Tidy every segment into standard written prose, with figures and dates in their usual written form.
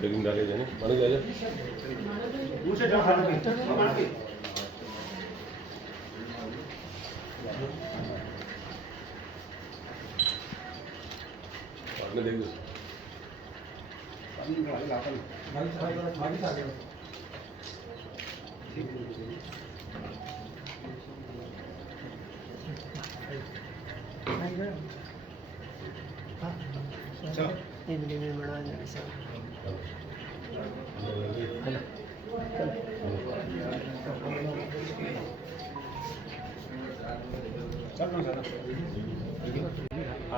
लेकिन डाले जाने बन गया आपने देख लो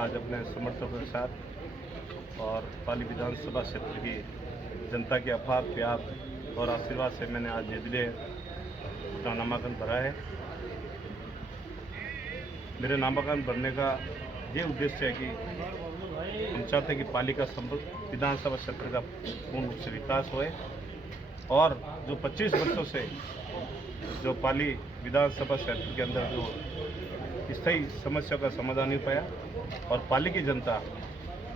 आज अपने समर्थकों के साथ और पाली विधानसभा क्षेत्र की जनता के अपार प्यार और आशीर्वाद से मैंने आज निर्दलीय अपना नामांकन भरा है। मेरे नामांकन भरने का ये उद्देश्य है कि हम चाहते हैं कि पाली का विधानसभा क्षेत्र का पूर्ण रूप से विकास होए और जो 25 वर्षों से जो पाली विधानसभा क्षेत्र के अंदर जो स्थायी समस्या का समाधान नहीं पाया और पाली की जनता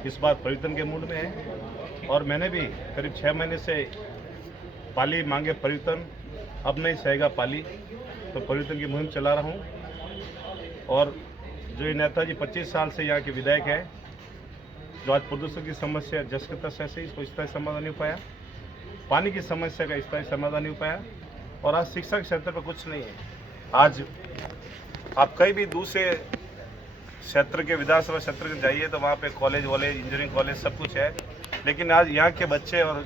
इस बार परिवर्तन के मूड में है और मैंने भी करीब 6 महीने से पाली मांगे परिवर्तन, अब नहीं सहेगा पाली, तो परिवर्तन की मुहिम चला रहा हूँ। और जो ये नेताजी 25 साल से यहाँ के विधायक है, जो आज प्रदूषण की समस्या जस के तस ऐसे इसको स्थायी समाधान नहीं पाया, पानी की समस्या का स्थायी समाधान नहीं पाया और आज शिक्षा के क्षेत्र पर कुछ नहीं है। आज आप कहीं भी दूसरे क्षेत्र के विधानसभा क्षेत्र में जाइए तो वहाँ पे कॉलेज वॉलेज इंजीनियरिंग कॉलेज सब कुछ है, लेकिन आज यहाँ के बच्चे और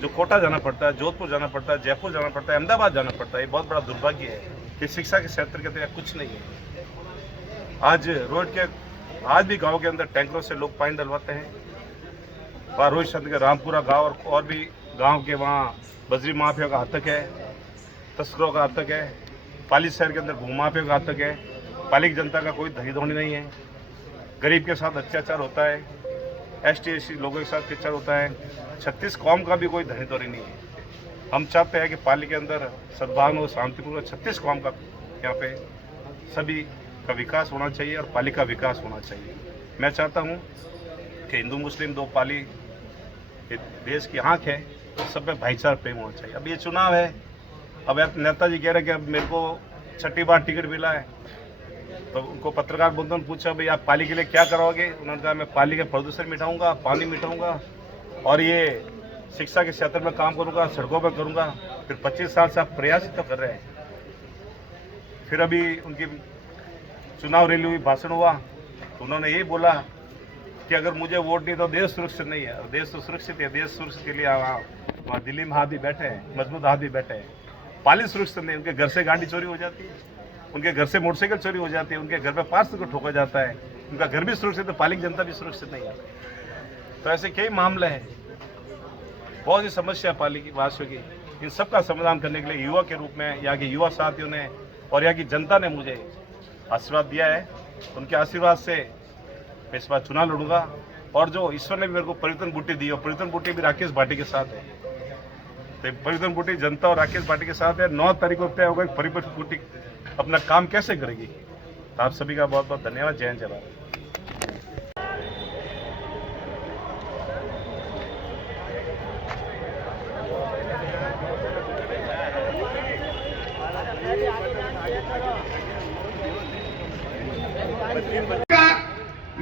जो कोटा जाना पड़ता है, जोधपुर जाना पड़ता है, जयपुर जाना पड़ता है, अहमदाबाद जाना पड़ता है, ये बहुत बड़ा दुर्भाग्य है कि शिक्षा के क्षेत्र के अंदर कुछ नहीं है। आज रोड के आज भी गाँव के अंदर टैंकरों से लोग पानी डलवाते हैं। वहाँ रोहित शब्द के रामपुरा गाँव और भी गाँव के वहाँ बजरी माफिया का आतंक है, तस्करों का आतंक है, पाली शहर के अंदर भूमाफिया का आतंक है। पाली की जनता का कोई धनी धोनी नहीं है, गरीब के साथ अत्याचार होता है, ST लोगों के साथ अत्याचार होता है, 36 कौम का भी कोई धनी धोनी नहीं है। हम चाहते हैं कि पाली के अंदर सद्भावना और शांतिपूर्ण 36 कौम का यहाँ पे सभी का विकास होना चाहिए और पाली का विकास होना चाहिए। मैं चाहता हूँ कि हिंदू मुस्लिम दो पाली देश की आँख है, तो सब में भाईचारा प्रेम होना चाहिए। अब ये चुनाव है, अब नेताजी कह रहे हैं कि अब मेरे को 6ठी बार टिकट मिला है, तो उनको पत्रकार बंधु ने पूछा भाई आप पाली के लिए क्या कराओगे? उन्होंने कहा मैं पाली के प्रदूषण मिटाऊंगा, पानी मिटाऊंगा और ये शिक्षा के क्षेत्र में काम करूंगा, सड़कों पर करूंगा। फिर 25 साल से आप प्रयास तो कर रहे हैं। फिर अभी उनकी चुनाव रैली हुई, भाषण हुआ, तो उन्होंने यही बोला कि अगर मुझे वोट नहीं तो देश सुरक्षित नहीं है। देश तो सुरक्षित है, देश सुरक्षित के लिए वहाँ दिल्ली में हाथी बैठे हैं, मजबूत हाथी बैठे हैं। पाली सुरक्षित नहीं, उनके घर से गाड़ी चोरी हो जाती है, उनके घर से मोटरसाइकिल चोरी हो जाती है, उनके घर पे पार्सल को ठोका जाता है, उनका घर भी सुरक्षित है, पाली की जनता भी सुरक्षित नहीं है। तो ऐसे कई मामले हैं, बहुत सी समस्या पाली की वासियों की। इन सब का समाधान करने के लिए युवा के रूप में यहाँ के युवा साथियों ने और यहाँ की जनता ने मुझे आशीर्वाद दिया है। उनके आशीर्वाद से मैं इस बार चुनाव लड़ूंगा और जो ईश्वर ने भी मेरे को परिवर्तन बूटी दी और परिवर्तन बूटी भी राकेश भाटी के साथ है, तो परिवर्तन बूटी जनता और राकेश भाटी के साथ है। 9 तारीख को तय होगा परिवर्तन बूटी अपना काम कैसे करेगी। तो आप सभी का बहुत बहुत धन्यवाद। जय हिंद, जय भारत।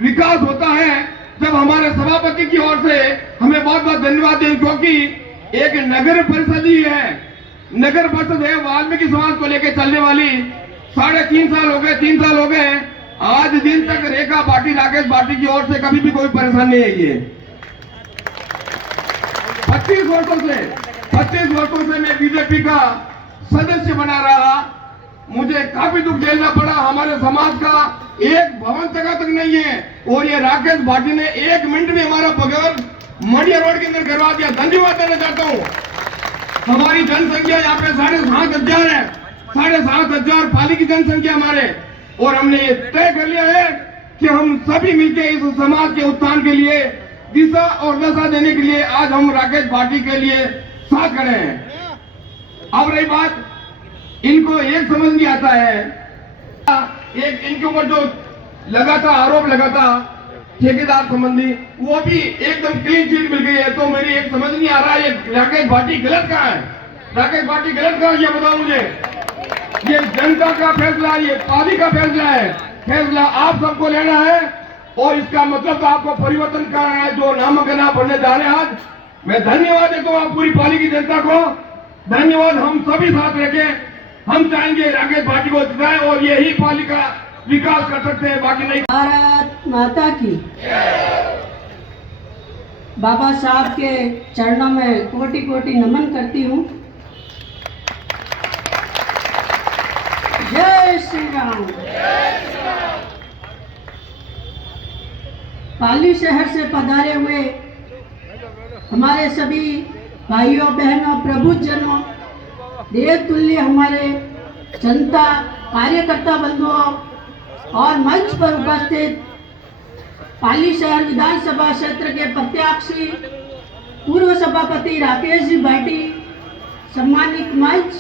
विकास होता है जब हमारे सभापति की ओर से हमें बहुत बहुत धन्यवाद दें, क्योंकि एक नगर परिषद ही है, नगर परिषद है वाल्मीकि समाज को लेकर चलने वाली। 3.5 साल हो गए, 3 साल हो गए, आज दिन तक रेखा भाटी राकेश भाटी की ओर से कभी भी कोई परेशानी नहीं है। ये 25 वर्षों से मैं बीजेपी का सदस्य बना रहा, मुझे काफी दुख झेलना पड़ा। हमारे समाज का एक भवन तक नहीं है और ये राकेश भाटी ने 1 मिनट में हमारा भवन मडिया रोड के अंदर करवा दिया। धन्यवाद देना चाहता हूँ। हमारी जनसंख्या यहाँ पे 7,500 है, 7,500 पाली की जनसंख्या हमारे, और हमने ये तय कर लिया है कि हम सभी मिलकर इस समाज के उत्थान के लिए दिशा और दशा देने के लिए आज हम राकेश भाटी के लिए साथ खड़े हैं। अब रही बात, इनको एक समझ नहीं आता है, एक इनके ऊपर जो लगा था, आरोप लगा था ठेकेदार संबंधी, वो भी एकदम क्लीन चिट मिल गई है। तो मेरी एक समझ नहीं आ रहा है, ये राकेश भाटी गलत कहाँ है? राकेश भाटी गलत कहाँ, ये बताओ मुझे। ये जनता का फैसला, ये पार्टी का फैसला है, फैसला आप सबको लेना है और इसका मतलब तो आपको परिवर्तन करना है। जो नामांकन आप भरने जा रहे हैं आज, मैं धन्यवाद देता हूँ आप पूरी पाली की जनता को, धन्यवाद। हम सभी साथ रखे, हम चाहेंगे राकेश भाटी को जिताएं और यही पाली का विकास कर सकते हैं, बाकी नहीं। भारत माता की। बाबा साहब के चरणों में कोटि कोटि नमन करती हूँ। जय श्री राम। पाली शहर से पधारे हुए हमारे सभी भाइयों बहनों प्रबुद्धजनों, देवतुल्य हमारे जनता कार्यकर्ता बंधुओं और मंच पर उपस्थित पाली शहर विधानसभा क्षेत्र के प्रत्याशी पूर्व सभापति राकेश जी भाटी, सम्मानित मंच,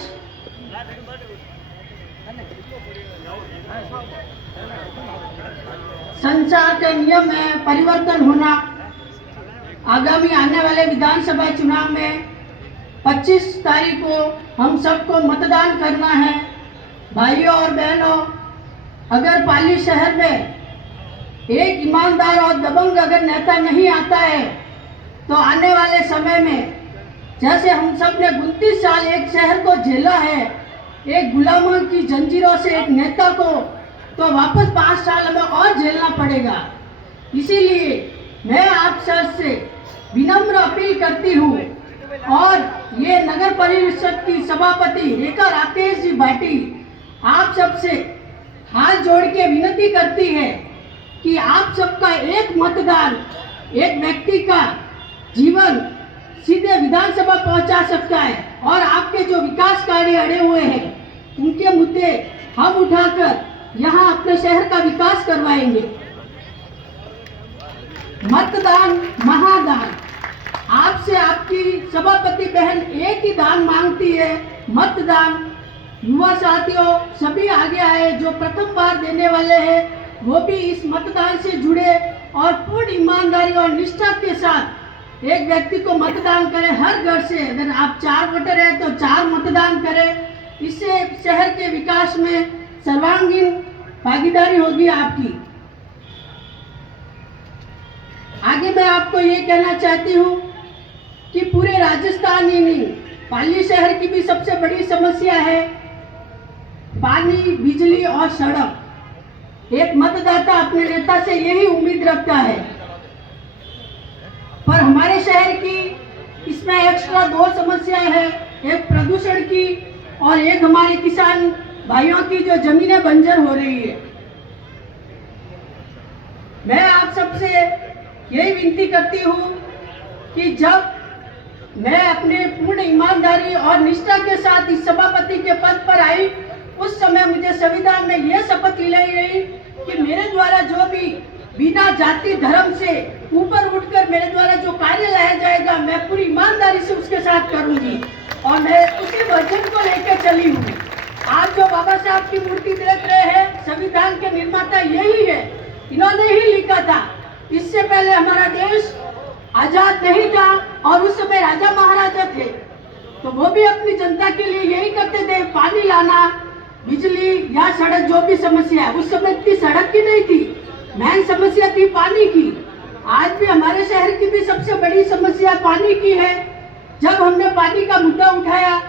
संसार के नियम में परिवर्तन होना, आगामी आने वाले विधानसभा चुनाव में 25 तारीख को हम सबको मतदान करना है। भाइयों और बहनों, अगर पाली शहर में एक ईमानदार और दबंग अगर नेता नहीं आता है तो आने वाले समय में, जैसे हम सब ने 29 साल एक शहर को झेला है, एक गुलामों की जंजीरों से एक नेता को, तो वापस 5 साल में और झेलना पड़ेगा। इसीलिए मैं आप सबसे विनम्र अपील करती हूँ और ये नगर परिषद की सभापति रेखा राकेश जी भाटी आप सबसे हाथ जोड़ के विनती करती है कि आप सबका एक मतदान एक व्यक्ति का जीवन सीधे विधानसभा पहुंचा सकता है और आपके जो विकास कार्य अड़े हुए हैं उनके मुद्दे हम उठाकर यहाँ अपने शहर का विकास करवाएंगे। मतदान महादान। आपसे आपकी सभापति बहन एक ही दान मांगती है, मतदान। युवा साथियों सभी आगे आए, जो प्रथम बार देने वाले हैं वो भी इस मतदान से जुड़े और पूर्ण ईमानदारी और निष्ठा के साथ एक व्यक्ति को मतदान करें। हर घर से अगर आप 4 वोटर हैं तो 4 मतदान करें। इससे शहर के विकास में सर्वांगीण भागीदारी होगी आपकी। आगे मैं आपको ये कहना चाहती हूँ कि पूरे राजस्थान ही नहीं, पाली शहर की भी सबसे बड़ी समस्या है पानी, बिजली और सड़क। एक मतदाता अपने नेता से यही उम्मीद रखता है, पर हमारे शहर की इसमें एक्स्ट्रा 2 समस्याएं हैं, एक प्रदूषण की और एक हमारे किसान भाइयों की जो जमीनें बंजर हो रही है। मैं आप सबसे यही विनती करती हूँ कि जब मैं अपने पूर्ण ईमानदारी और निष्ठा के साथ इस सभापति के पद पर आई, उस समय मुझे संविधान में यह शपथ दिलाई गई कि मेरे द्वारा जो भी बिना जाति धर्म से ऊपर उठकर मेरे द्वारा जो कार्य लाया जाएगा, मैं पूरी ईमानदारी से उसके साथ करूंगी और मैं उसी वचन को लेकर चली हूँ। आज जो बाबा साहब की मूर्ति देख रहे हैं, संविधान के निर्माता यही है, इन्होंने ही लिखा था। इससे पहले हमारा देश आजाद नहीं था और उस समय राजा महाराजा थे, तो वो भी अपनी जनता के लिए यही करते थे, पानी लाना, बिजली या सड़क, जो भी समस्या है। उस समय इतनी सड़क की नहीं थी, मेन समस्या थी पानी की। आज भी हमारे शहर की भी सबसे बड़ी समस्या पानी की है। जब हमने पानी का मुद्दा उठाया,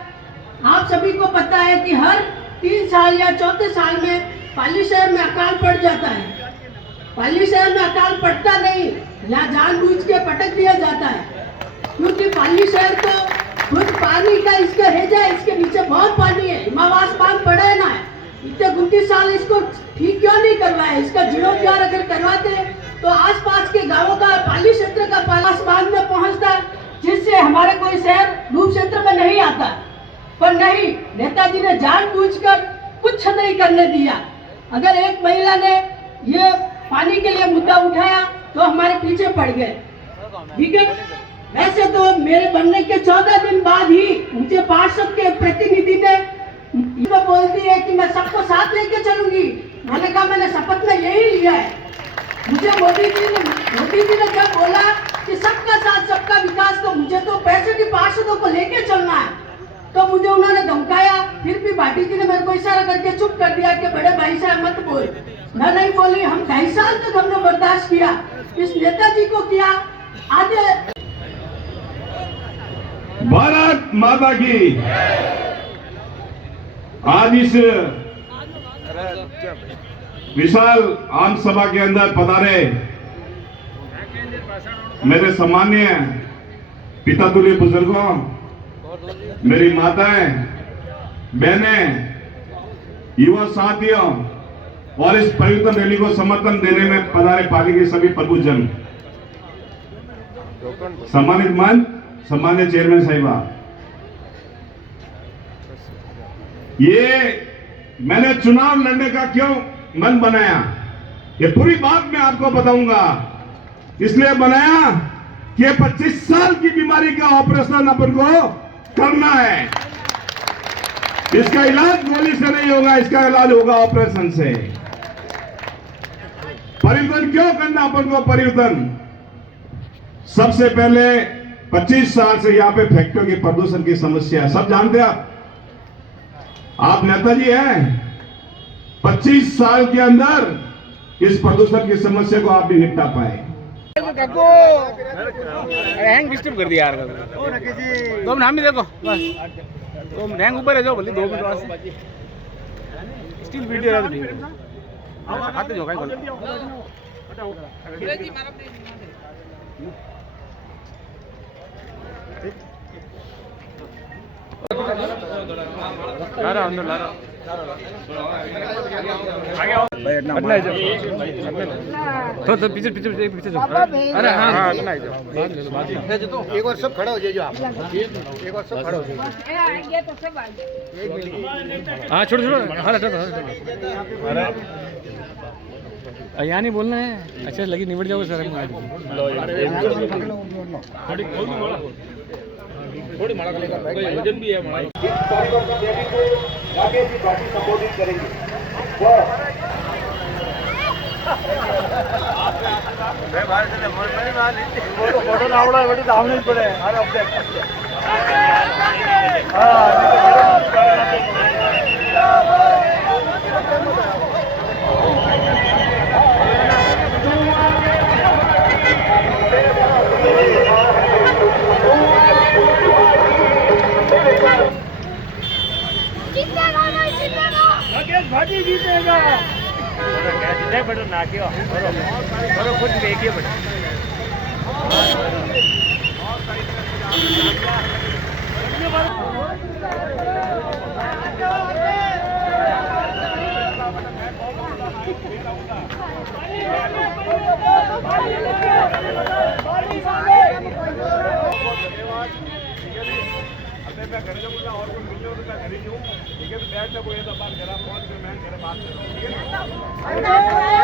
आप सभी को पता है कि हर 3 साल या 4 साल में पाली शहर में अकाल पड़ जाता है। पाली शहर में अकाल पड़ता नहीं, यहाँ जानबूझ के पटक दिया जाता है, क्योंकि पाली शहर तो खुद पानी का इसका हेजा है, इसके नीचे बहुत पानी है, हिमावास बांध पड़ा है ना, इतने 29 साल इसको ठीक क्यों नहीं करवाया? इसका जीर्णोद्धार अगर करवाते तो आसपास के गांवों का, पाली क्षेत्र का पालास बांध में पहुंचता, जिससे हमारे कोई शहर रूप क्षेत्र में नहीं आता। पर नहीं, नेताजी ने जानबूझकर कुछ नहीं करने दिया। अगर एक महिला ने ये पानी के लिए मुद्दा उठाया तो हमारे पीछे पड़ गए। ठीक है, वैसे तो मेरे बनने के 14 दिन बाद ही मुझे पार्षद के प्रतिनिधि ने बोल दी है कि मैं सबको साथ लेके चलूंगी। मैंने कहा मैंने शपथ में यही लिया है। मुझे मोदी जी ने जब बोला कि सबका साथ सबका विकास, तो मुझे तो 65 पार्षदों को लेके चलना है, तो मुझे उन्होंने धमकाया। फिर भी भाटी जी ने मेरे को इशारा करके चुप कर दिया कि बड़े भाई साहब मत बोल। मैं नहीं बोली। हम 2.5 साल तक हमने बर्दाश्त किया, इस नेताजी को किया। आगे भारत माता की। आज इस विशाल आम सभा के अंदर पधारे मेरे सम्माननीय पिता तुल्य बुजुर्गों, मेरी माताएं, बहनें, युवा साथियों और इस पवित्र रैली को समर्थन देने में पधारे पार्टी के सभी प्रबुद्धजन, सम्मानित मंच, सम्मानित चेयरमैन साहिबा, ये मैंने चुनाव लड़ने का क्यों मन बनाया, ये पूरी बात मैं आपको बताऊंगा। इसलिए बनाया कि 25 साल की बीमारी का ऑपरेशन अपन को करना है। इसका इलाज गोली से नहीं होगा, इसका इलाज होगा ऑपरेशन से। परिवर्तन क्यों करना अपन को? परिवर्तन सबसे पहले 25 साल से यहाँ पे फैक्ट्रियों की प्रदूषण की समस्या सब जानते हैं आप नेताजी हैं। 25 साल के अंदर इस प्रदूषण की समस्या को आप भी निपटा पाए। हैंग डिस्टर्ब कर दिया यार। 2 मिनट हम भी देखो बस, तो हैंग ऊपर है जाओ बोली 2 मिनट वास्ते स्टिल वीडियो है नहीं आते जो काय लारा अंदर लारा तो पीछे पीछे पीछे जाओ। अरे हाँ हाँ एक बार सब खड़ा हो जाइए आप, एक बार सब खड़ा हो जाइए। हाँ छोड़ो छोड़ो, हाँ यहाँ नहीं बोलना है। अच्छा लगी निबट जाओगे सर थोड़ी वजन भी है। संबोधित करेंगे फोटो लावड़ा बेटी सामने ही पड़े हर ऑब्जेक्ट। भाजी जीतेगा। बड़ा नाकियो खुद देखिए बड़ा मैं घर जाऊंगा और कोई मिल जाओ तो मैं घर ही हूँ। ठीक है, तो बैठ जाओ, ये तो बात करा, फोन पे मैं घर बात कर रहा हूँ। ठीक है।